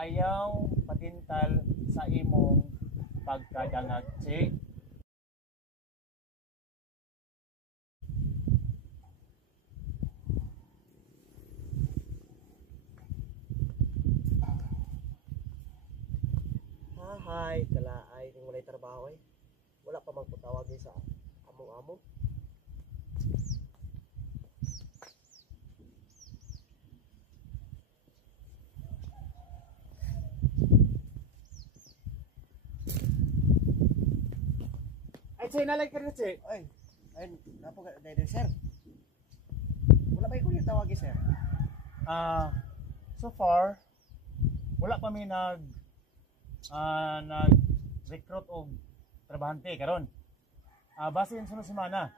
ayaw patintal sa imong pagkadangag, che. Hi, kalaay ning walay trabaho eh. Wala pa magputawag sa among-amo. Ay, che, nalag ka rin, che. Oy, ayun, napo ka dahil sir. Wala ba yung tawag sir? So far, wala pa mi nag-recruit og trabahante karon. Base yung sunod semana,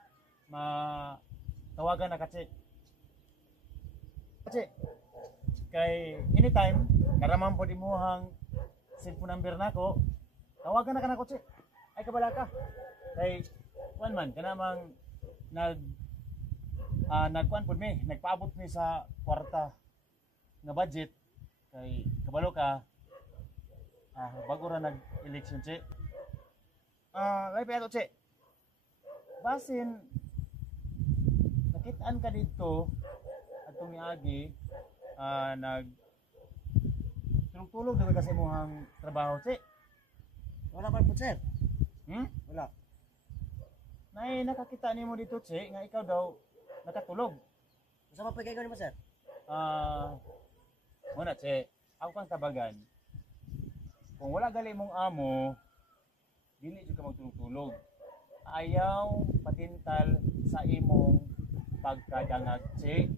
tawagan na kache. Kache, kay anytime, karaman po di mo hang cellphone number nako, tawagan na ka na ko, che. Ay kabala ka. Kay, one man, kanamang nagkuan po mi, nagpaabot mi sa kwarta nga budget. Kay, kabalo ka, bago ra nag-election, che. Lay pa ito, che. Basin, nakitaan ka dito at tumiagi, tulog-tulog na kasi muhang trabaho, che. Wala pa po sir. Wala. Nakakita ni mo dito, che, nga ikaw daw nakatulog. Sa pa kayo mo sir? Muna, che, ako kang tabagan. Kung wala gali mong amo, dili jud ka magtulog-tulog. Ayaw patintal sa imong pagkadangag, che.